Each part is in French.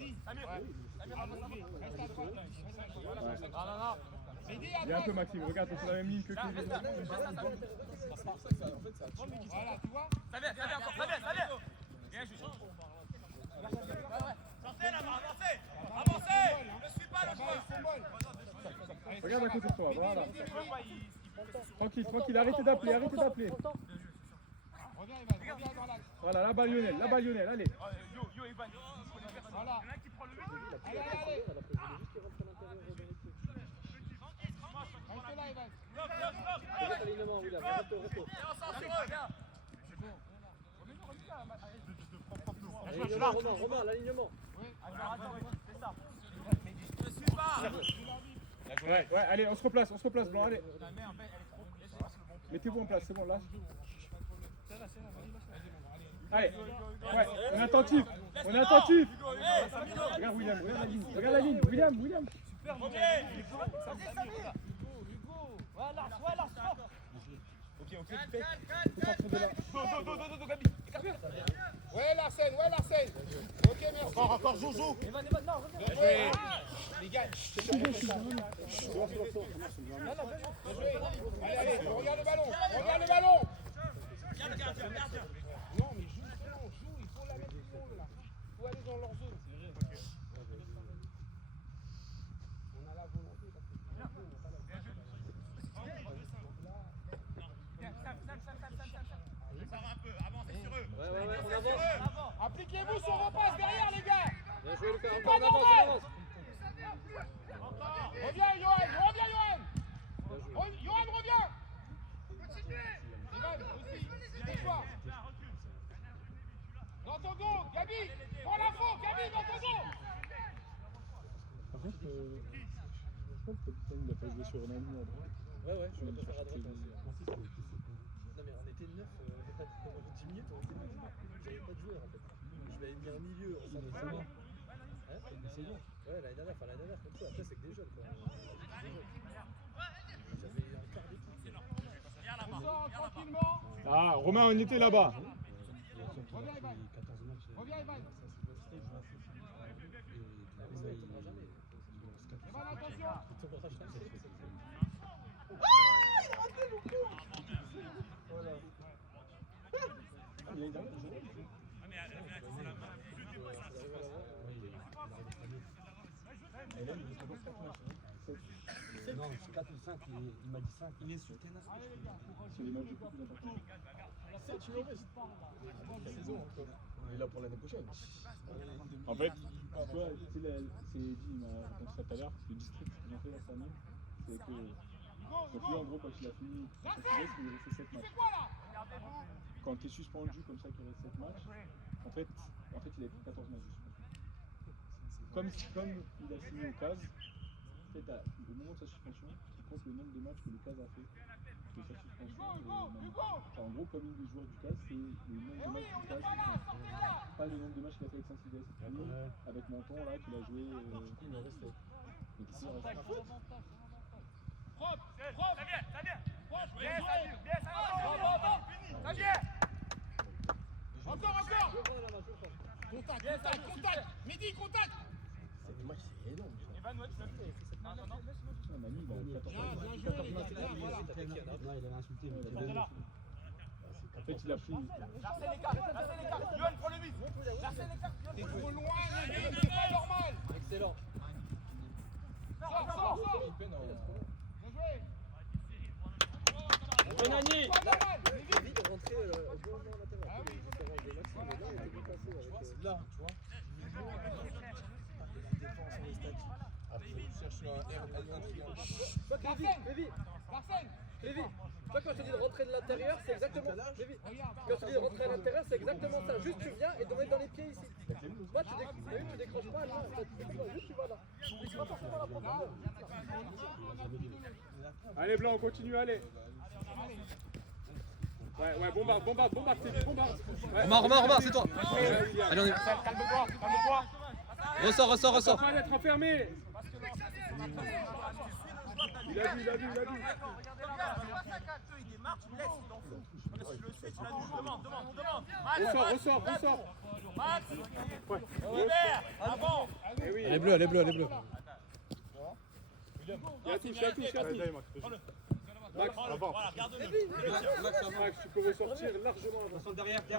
Il est un peu Maxime, regarde, c'est sur la même ligne que Kevin. Voilà, tu vois. Ça vient encore, ça vient. Bien joué. Sortez là-bas, avancez. Ne suis pas le joueur. Regarde à côté de toi, voilà. Tranquille, arrêtez d'appeler. Reviens, Ivan, reviens dans l'axe. Voilà, la balle Lionel, allez. Yo, Ivan. Voilà. Il y en a qui prend le 8. Allez. Reste là, Ivan. Romain, l'alignement. C'est ça. Ne suis pas. Ouais, allez, on se replace, Blanc, allez. Mettez-vous en place, c'est bon, là. Allez, ouais, on est attentif. Regarde William, regarde la ligne, William. Ouais, Lars, fort. Ok, tu fais. Gabi. Ouais, Larsen. Ok, merci. Encore, Jojo. Evan, non, reviens. Les gars, allez, regarde le ballon. Non, mais joue, il faut la mettre tout le monde là. Il faut aller dans leur zone. On a la volonté parce que on n'a pas la Ça va un peu, avancez sur eux. Ouais, on avance. Appliquez-vous sur vos passes derrière, les gars. Bien joué, Lucas. C'est Encore, pas on avance. Reviens, Johan. Johan, reviens. Ivan, aussi. Bonsoir. Dans ton dos, Gabi. Prends l'info, Gabi, dans ton dos. Par contre, je crois que le capitaine n'a pas joué sur Ronaldo à droite. Ouais, je vais pas faire à droite. Non, Non, mais on était 9 pendant 10 minutes, on était 9. J'avais pas de joueur en fait. Je m'avais mis un milieu en centre. Ouais, l'année dernière, comme ça. Après, c'est que des jeunes quoi. J'avais un quart d'équipe. On sort tranquillement. Ah, Romain, on était là-bas. Reviens, Ivan. Evan, attention. Non, c'est 4 ou 5, il m'a dit 5. Il est sur Ténas. C'est les matchs les plus importants. Il est là pour l'année prochaine. En fait, tu vois, c'est dit, il m'a raconté ça tout à l'heure, le district qu'ils ont fait la famille, c'est que donc lui, en gros, quand il a fini son semestre, il restait 7 matchs. Quand tu es suspendu comme ça, qu'il reste 7 matchs, en fait, il a pris 14 matchs de suspension. Comme il a signé au CAS, en fait, au moment de sa suspension, il compte le nombre de matchs que le CAS a fait de sa suspension. En gros, comme il est joueur du CAS, c'est le nombre de matchs du CAS qui compte. Pas le nombre de matchs qu'il a fait avec Saint-Sylvestre. Lui, avec Menton, là, qu'il a joué. Il est resté. Donc ici, il reste. Propre. Ça vient. Bien, ça vient. Encore. Contact. Mehdi, contact. Le match, c'est énorme. Evan, ouais, tu l'as vu. Ah, Manu, il a 14 Bien matchs. joué, les gars. Voilà. Non, il avait insulté. Mais il a En fait, il a pris. Larsen l'écart. Yoann, prends le 8. Larsen l'écart. T'es trop loin, Mehdi, c'est pas normal. Excellent. Sors. Bien joué. Bonani. Pas mal. Mehdi de rentrer au bon moment en intérieur. Ah oui, C'est vrai, Maxime, mais là, il était bien passé avec. c'est là, tu vois. La défense, les statuts. Après, il cherche un triangle. Lévi, toi quand je te dis de rentrer de l'intérieur, c'est exactement Lévi. Quand je te dis de rentrer à l'intérieur, c'est exactement ça. Juste tu viens et de mettre dans les pieds ici. Moi tu décroches pas là, juste tu vas là. C'est pas forcément la profondeur. Allez, Blanc, on continue, allez. Ouais, bombarde, c'est bombarde. Romain, c'est toi. Allez, on est. Calme-toi. Ressors. Pas d'être enfermé. Il a dit. Regardez là. Il démarre, tu le laisses, il t'en fout. Mais si tu le suis, tu l'as dit. Demande. Ressort. Max. Libère. Avant. Elle est bleue, elle est bleue, elle est bleue. Il y a touche. Max, avant. Voilà, garde-le. Max, tu peux ressortir largement avant. Derrière. Tiens,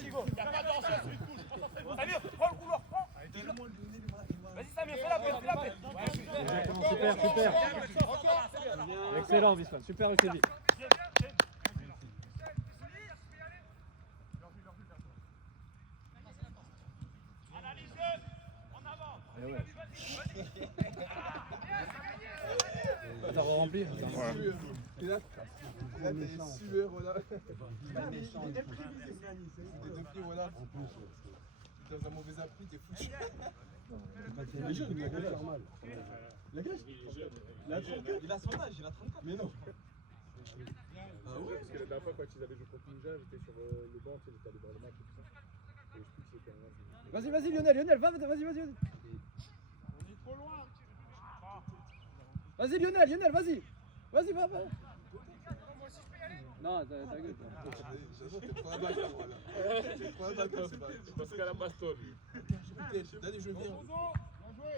Ligo. Il n'y a pas de danger, celui de touche. Samir, prends le couloir, prends. Vas-y, Samir, fais la paix. Super. Excellent, Visman. Super, Kevin. Analyse-le. En avant. T'as rempli. Et là, t'as des sueurs, voilà. Des deux pieds, voilà. Dans un mauvais appui, t'es foutu. Les jeunes, ils vont faire mal. La gage, il a son âge, il a 34. Mais non. Ah ouais, parce que la dernière fois, quand ils avaient joué contre Ninja, j'étais sur le banc, tu sais, j'étais allé voir le match et tout ça. Et je trouve que c'était un... Vas-y, Lionel, vas-y. On est trop loin. Vas-y, Lionel, vas-y. Vas-y, va. Non, ta gueule. T'es trop la balle, voilà. T'es trop la balle, toi, c'est pas. Parce qu'à la baston. Allez, je viens. Bien joué.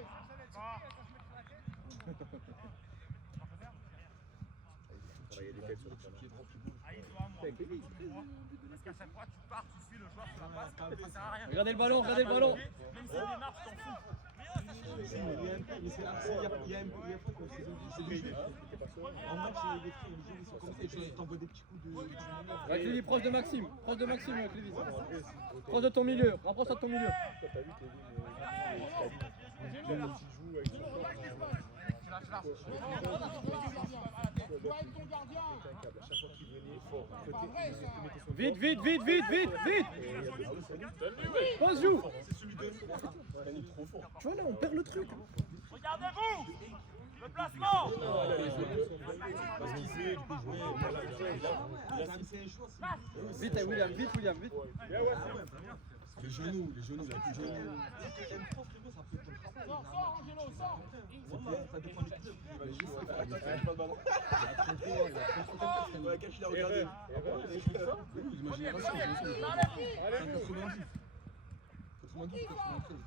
Il y a des têtes sur le terrain. Parce qu'à chaque fois, tu pars, tu suis le joueur sur la passe, ça sert à rien. Regardez le ballon. Même s'il démarre, tu t'en fous. Clévy, proche de Maxime, Clévy. Proche de ton milieu, rapproche-toi de ton milieu. Toi, t'as vu Kevin, Kevin, il joue avec son corps. Joue avec ton gardien. À chaque fois qu'il venait fort, Vite. Pose joue. Tu vois là, on perd le truc. Regardez-vous. Le placement. Vite, William. Les genoux, la genoux. Sors, Angelo, sors. Ça dépend du club. Attends, pas le ballon. Ouais, Cash, il a regardé. Vous imaginez pas ça, Allez, 90. 92, 93.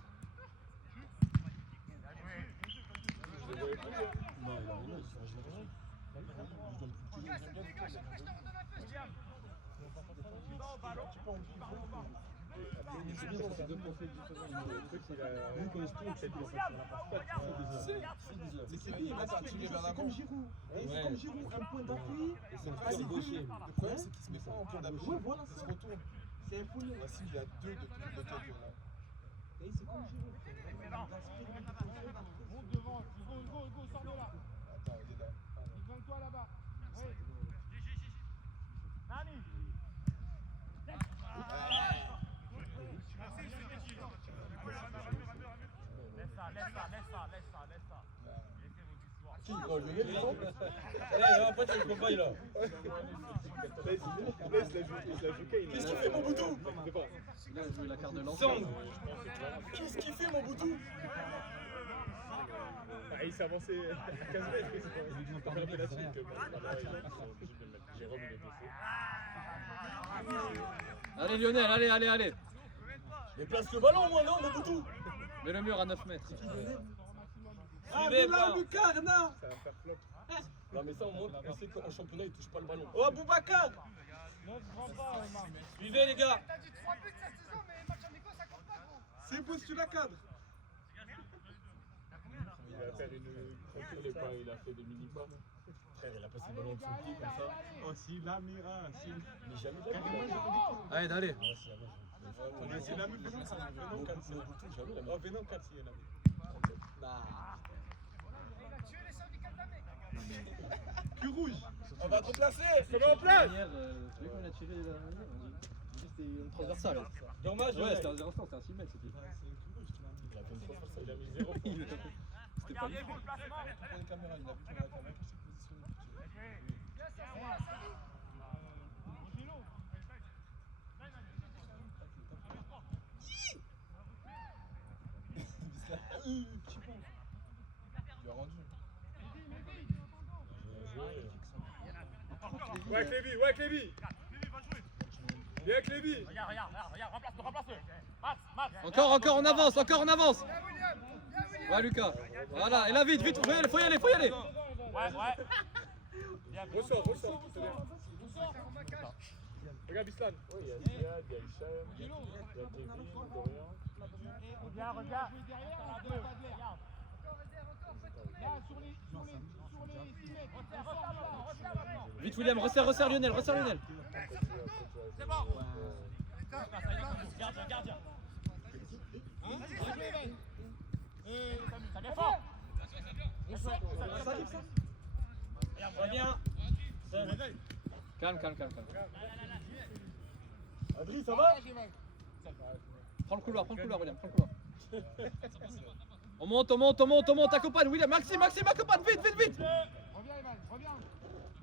Non, il sera génération. C'est bien, c'est deux profils différents. Le truc, il a... Lui, quand il se trompe, c'est qu'il C'est bien, là, ça a tiré vers l'avant. C'est comme Giroud, un point d'appui. Le problème, c'est qu'il se met pas en point d'appui. Ouais, voilà, il se retourne. C'est un foulé. Là, il y a deux de tout le côté. Et c'est comme Giroud. Monte devant. Go, sors de là. Attends, il est là. Donne-toi là-bas. Nani. Laisse ça. Qui? Oh, Lionel, il tombe. Après, tu le compagne là. Qu'est-ce qu'il fait, mon boudou? Il a joué la carte de lance. Qu'est-ce qu'il fait, mon boudou? Il s'est avancé 15 mètres. Il a fait la suite. Jérôme, il est blessé. Allez, Lionel, allez. Mais place le ballon, moi, non, mon boudou? Mets le mur à 9 mètres. Ah, mais là, Lucarna! Ça va faire flop. Non, mais ça, on sait qu'en championnat, il touche pas le ballon. Oh, Boubacar! Ne te prends pas, Omar. Suivez, les gars! T'as dit 3 buts cette saison, mais match amico ça compte pas, gros. C'est beau si tu la cadres! Il va faire une contour de pas, il a fait des mini-pas. Frère, il a passé le ballon de son pied comme ça. Oh, si, la mira, si. Mais jamais. Allez. C'est la même chose, ça. Venom 4, jamais. Oh, Venom 4, il y en a. Il a tué les syndicats de la mec. Cul rouge! On va te replacer! C'est en place! Tu vois qu'on a tiré la dernière, c'était une transversale. Dommage, Ouais, c'était un 0 c'était un 6 mètres. C'était Il a fait une transversale, il a mis 0 points. C'était pas Regardez-vous le placement. pour les caméras, il a vu qu'on a la caméra qui s'est positionnée. Ouais, Cléby, ouais, Cléby. Viens, Cléby. Regarde, remplace-le. Max. Encore, on avance, Ouais, Lucas. Voilà, et là, vite, faut y aller. Ouais. Ressort, c'est bien. Regarde Bislan. Il y a Ziad, il y a Hicham, il y a Kevin, Dorian. Regarde. Vite, William, resserre Lionel. C'est bon. Gardien. Ça défend. Calme. Adri, ça va? Prends le couloir, William, On monte, accompagne, William, Maxime, accompagne, vite.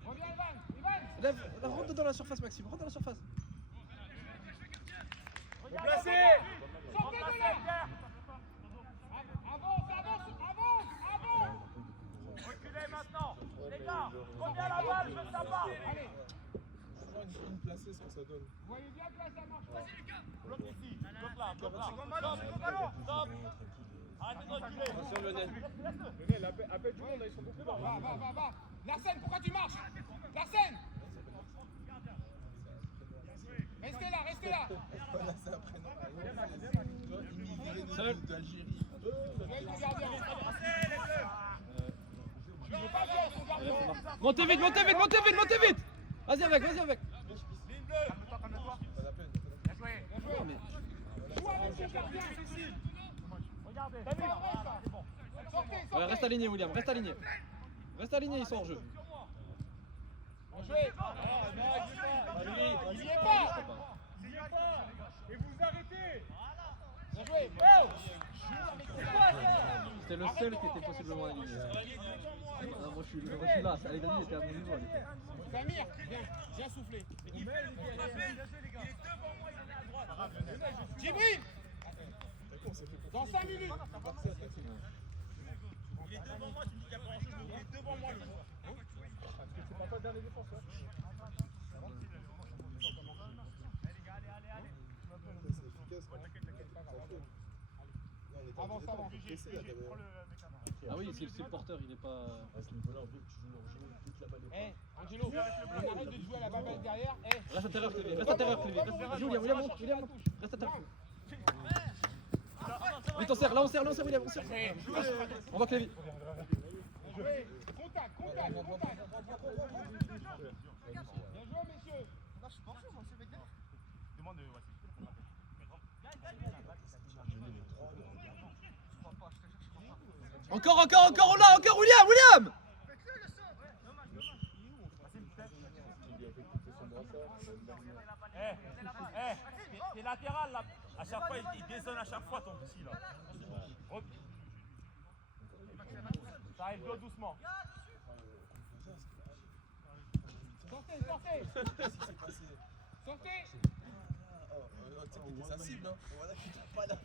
Reviens, Ivan. Lève, rentre dans la surface, Maxime, rentre dans la surface. Placé. Sortez de là. Avance. Reculez maintenant. Les gars, combien la balle, je veux savoir. Allez, Une placée, ce que ça donne. vous voyez bien que là, ça marche pas. Bloque ici. Bloque là. Stop. Arrêtez de reculer. Lionel, appelle du monde, là, ils sont beaucoup. Va. Larsen, pourquoi tu marches? Larsen. Restez là. Voilà, c'est après, non. Immigré Seul. d'Algérie. Quel gardien? Je veux pas faire son gardien. Montez vite. Vas-y avec. Ligne bleue. Pas la peine. Bien joué. Non, mais... Joue avec son gardien. Regardez. C'est pas vrai, ça. Sortez. Ouais, reste aligné, William, ils sont en jeu. Bien joué. Il y est pas. Et vous arrêtez. Bien joué. C'était le seul qui était possiblement aligné. Moi je suis là, Alexandre il était à mon niveau. Samir, viens souffler. Djibril, dans 5 minutes. Il est devant moi, tu me dis qu'il n'y a pas grand-chose, il est devant moi le joueur. C'est pas toi le dernier défenseur. C'est efficace, Avance. Ah oui, si le porteur il est pas... À ce niveau-là, en fait, tu joues en jeu toute la balle. Angelo, on arrête de jouer à la baballe derrière. Reste intérieur, Clémy. William, monte. Reste intérieur. Vite, on serre, William, on serre. On voit Clémy. Contact. Bien joué, messieurs. Demande de Encore, William. T'es latéral là. À chaque fois, il dézone à chaque fois ton petit là. Ça arrive doucement. Sortez. C'était sa cible, hein. Voilà, qui tape pas l'âge.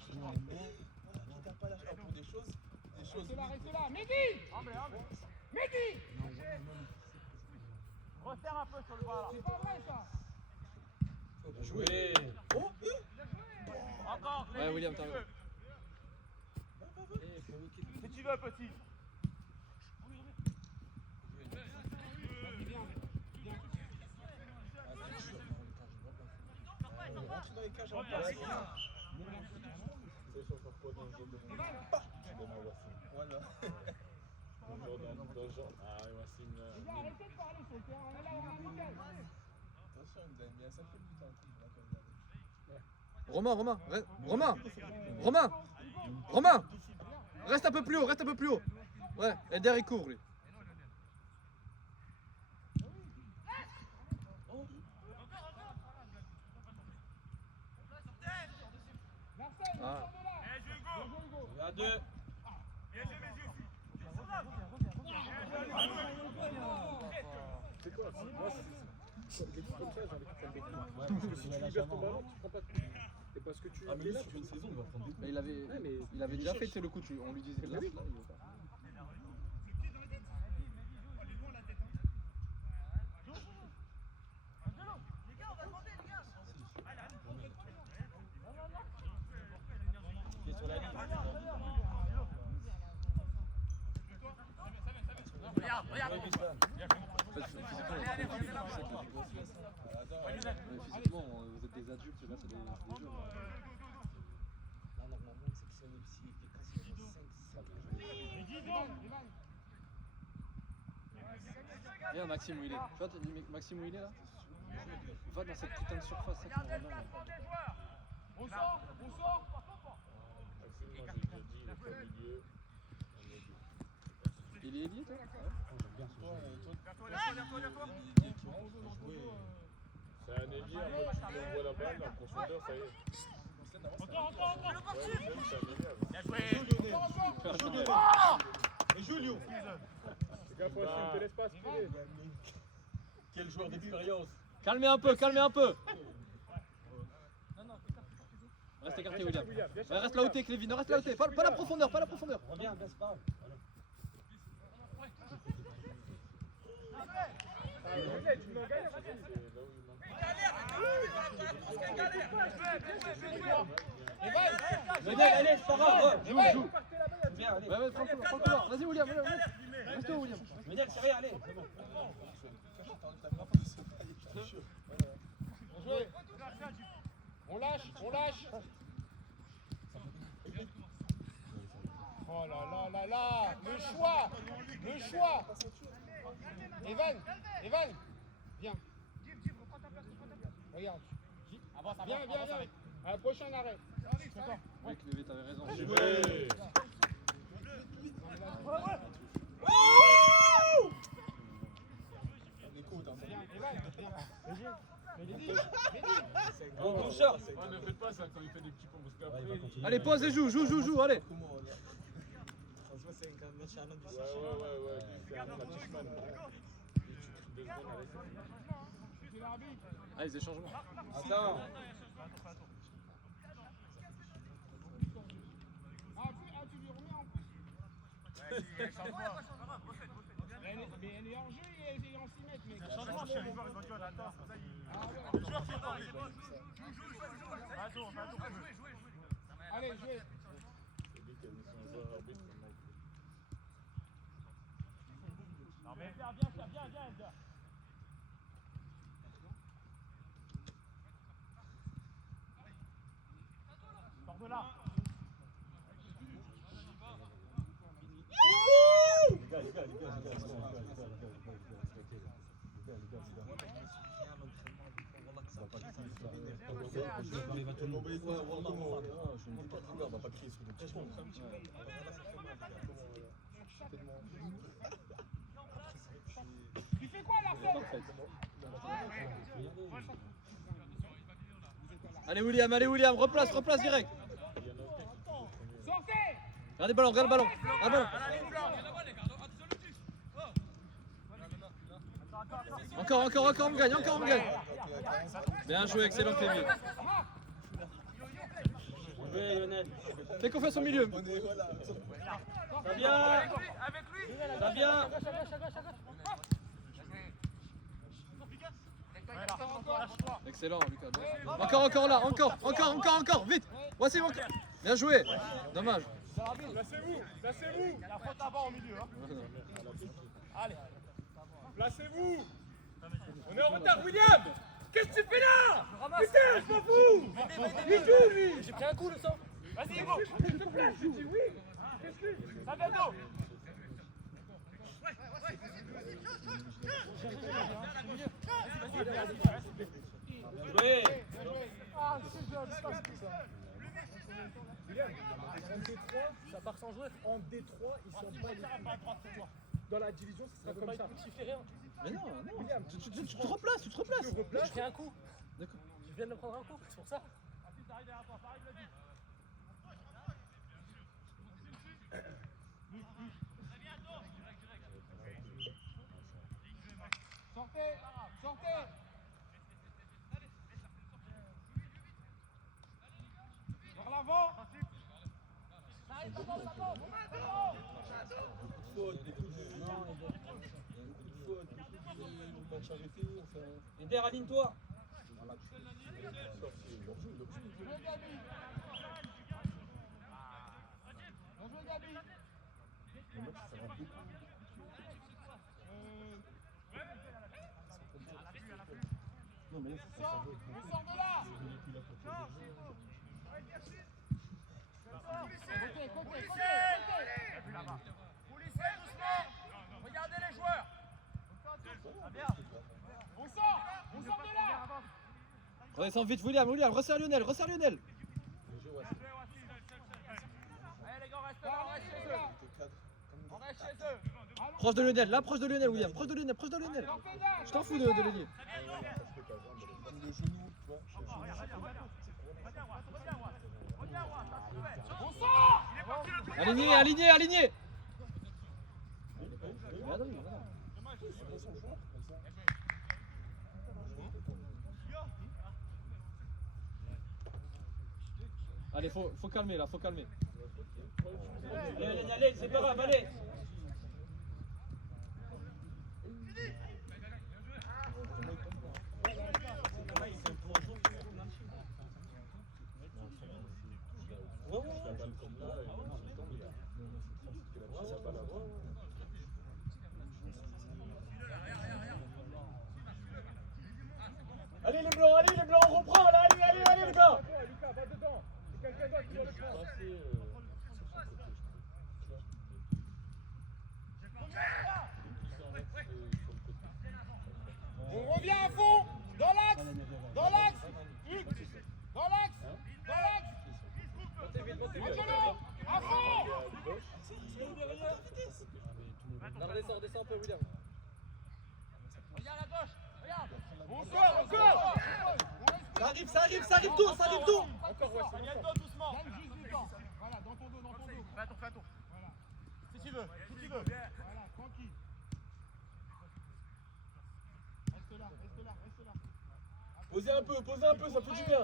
Pour des choses. Restez là. Mehdi. Resserre un peu sur le bras là. C'est pas vrai, ça. Joué. Encore. Ouais, William, t'as raison. Si tu veux, petit. Rentre dans les cages en place. C'est sur parfois dans le jeu de Voilà. Dans le genre. Ah, Wassim là. Les gars, arrêtez de parler sur le terrain. On est là, on est amical. Attention, il nous a mis un sacré but en coup, là, comme d'hab. Romain. Reste un peu plus haut. Ouais, Eder il court lui. Marcel, Ah. sors de là. Hugo. À deux. C'est quoi? Moi, c'est des trucs comme ça, j'ai envie que ça me décline. Parce que si tu libères ton ballon, tu prends pas de coup. Et parce que tu es là, sur une saison, il va prendre des coups. Mais il avait déjà fait le coup dessus. On lui disait là, il veut pas. Physiquement, vous êtes des adultes, là c'est des jeunes. Là, normalement, c'est que si on est efficace, il y a 5. Regarde Maxime où il est. Tu vois, Maxime où il est là? Va dans cette putain de surface. Ça, On sort. Maxime, moi j'ai déjà dit, il est pas milieu. il est ailier toi? C'est un ailier, en mode tu lui envoies la balle, la profondeur, ça y est. Encore. Ouais, même c'est un ailier. Bien joué. Et Julio. Les gars, faut assumer l'espace, filer. Quel joueur d'expérience. Calmez un peu. Reste écarté William. Ouais, reste là où t'es Clévin, reste là où t'es. Pas la profondeur. Reviens, baisse pas. Allez, c'est pas grave. Joue. Viens, allez. Ouais, prends le couloir. Vas-y William. Reste où William. Ménel, c'est rien, allez. C'est bon. On lâche. Oh là là. Le choix. Evan. Viens. Regarde. Viens. À la prochaine arrêt. Oui, Clévin, t'avais raison. Ouais. Oh, Ne faites pas ça quand il fait des petits pompes, parce qu'après... Allez, pose et joue, allez. Franchement, c'est un méchant homme du Ouais, c'est un pratique man. Il tue 2 secondes, allez, c'est fini. Allez, des changements. Attends. Tu lui remets en plus. Mais elle est en jeu et elle est en 6 mètres, mec. Changement, chez les joueurs, ils vont dire attends, c'est ça, Le joueur qui est encore libre. Allez, jouez. C'est lui qui a mis son joueur arbitre. Non mais viens, Edgar. Sors de là. Tu fais quoi là, Allez William, replace direct. Sortez. Regarde le ballon. Encore, on gagne. Bien joué, excellent Clévin. Fais confiance au milieu. Ça vient. Excellent Lucas. Encore là, encore, vite. Voici mon. Bien joué. Dommage. Placez-vous. Il y a la faute avant au milieu. Allez. Placez-vous. On est en retard, William. Qu'est-ce que tu fais là? Putain, je m'en fous. Il joue, lui. J'ai pris un coup le sang. Vas-y, Hugo. S'il te plaît, je dis oui. Ça bientôt. Ça part sans jouer. En Détroit, ils sont pas dans la division, ce sera comme ça. Mais non. William, Tu te replaces. J'ai pris un coup. D'accord. Je viens de me prendre un coup, c'est pour ça. Sortez. Vers l'avant. Eder, aligne-toi. Policier, doucement. Regardez les joueurs. On sort de là. Redescends vite, William, resserre Lionel. Allez les gars, reste là, on reste chez eux. On reste chez eux. Proche de Lionel, là, proche de Lionel, William. Proche de Lionel. Je t'en fous de l'ailier. Le genou, tu vois. On sort. Aligné. Allez, faut calmer là, faut calmer. Allez, c'est pas grave, allez. Allez les blancs, on reprend là, allez les gars. Lucas, va dedans. C'est quelqu'un d'autre qui doit le prendre. On revient à fond. Dans l'axe. Hugues. Dans l'axe. Angelo, à fond. Non, descends un peu, William. Regarde à gauche. Regarde. Encore. Ça arrive tout. Encore, ouais, c'est Bientôt, doucement. Donne juste du temps. Voilà, dans ton dos. Fais un tour. Voilà, Si tu veux. voilà, tranquille. Reste là. Posez un peu, ça fait du bien.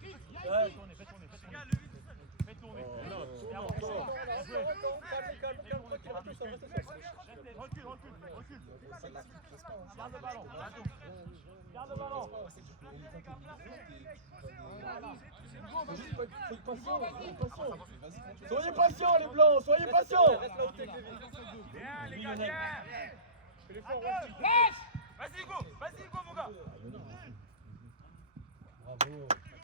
Chris, viens ici. Fais tourner. Calme-toi, tu vas tout ça, reste sur. Recule. Garde le ballon. Soyez patients les blancs, soyez patients. Reste là où t'es, Kevin. Bien, les gars, bien. Fais l'effort, Lâche. Vas-y, go, mon gars.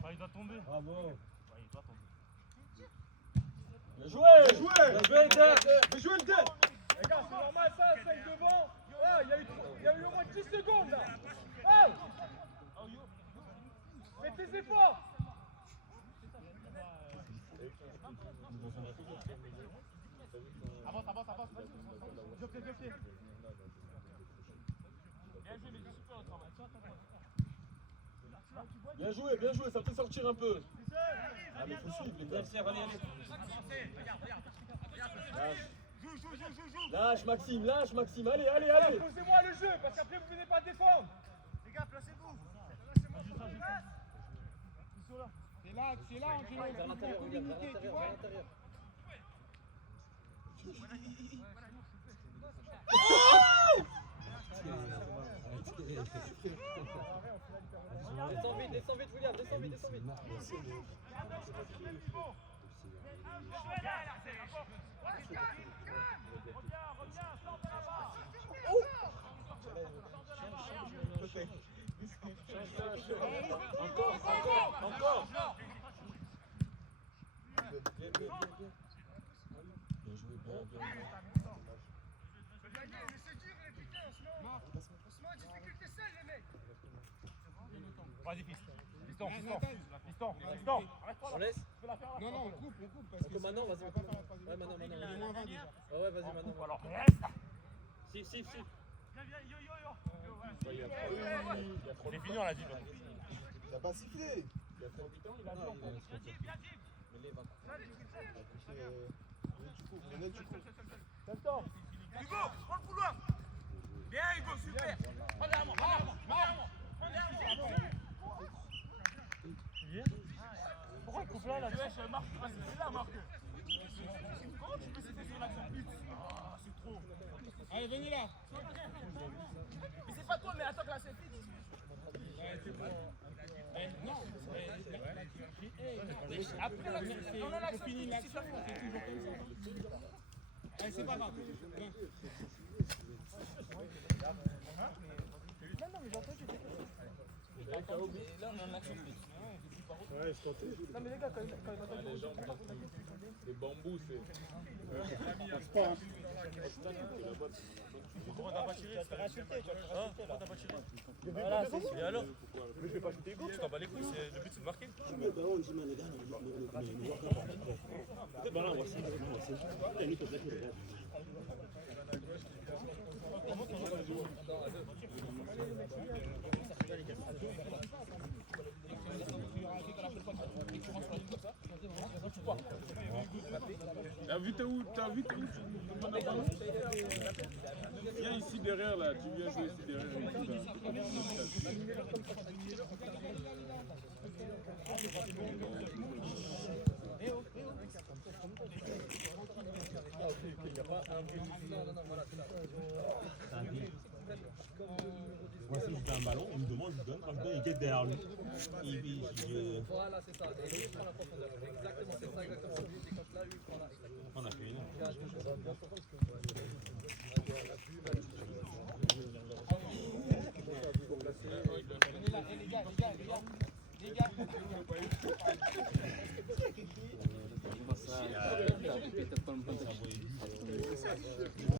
Il doit tomber. Bien joué le deck. Les gars, c'est normal ça, 5 devant. Ah, il y a eu au moins 10 secondes là. Ah, fais tes efforts. Avance. Vas-y. Bien joué, ça fait sortir un peu. Ah mais faut suivre les gars. Lâche Maxime, allez. Posez-moi le jeu, parce qu'après vous venez pas défendre. Les gars, placez-vous. C'est là, Angelo. Vers l'intérieur, William, vers Communiquer, tu l'intérieur, vois. vers l'intérieur. Descends vite, William, descends vite. Encore. Vas-y, piston. On laisse. Non, on coupe parce que Maintenant, vas-y. on va pas faire la phase de Ouais, maintenant. Il est moins 20 déjà. Ouais, vas-y, maintenant. Alors, reste. Si. C'est fini, on l'a dit. Il a pas sifflé. Hugo, prends le couloir. Bien, Hugo, super. Prends derrière moi. Pourquoi il coupe là, Marc, c'est là, Marc. Comment tu peux citer sur l'action but? Ah, c'est trop. Allez, venez là. Mais c'est pas toi, mais attends que là, c'est fixe. Non, Après, là, on a l'action fini fixe, l'action, c'est pas c'est toujours comme ça. Allez, c'est pas grave. Viens. Là, on a l'action fixe. Non mais les gars, quand il a Les jambes, les bambous, c'est. Passe pas, hein. Pourquoi t'as pas tiré? Tu vas te faire insulter, tu vas te faire insulter là. Pourquoi t'as pas tiré? Voilà, c'est ça. Et alors? Mais je vais pas shooter go, tu t'en bats les couilles, le but c'est de marquer. T'as vu t'es où tu me demandes un ballon? Viens ici derrière là, tu viens jouer ici derrière. Moi, si je fais un ballon, il me demande, je lui donne. Quand je donne, il guette derrière lui. Voilà, c'est ça. Et lui, il prend la profondeur. Exactement, c'est ça, exactement. Lui, il décompte là, lui, il prend là. Exactement. On a fait une. Les gars.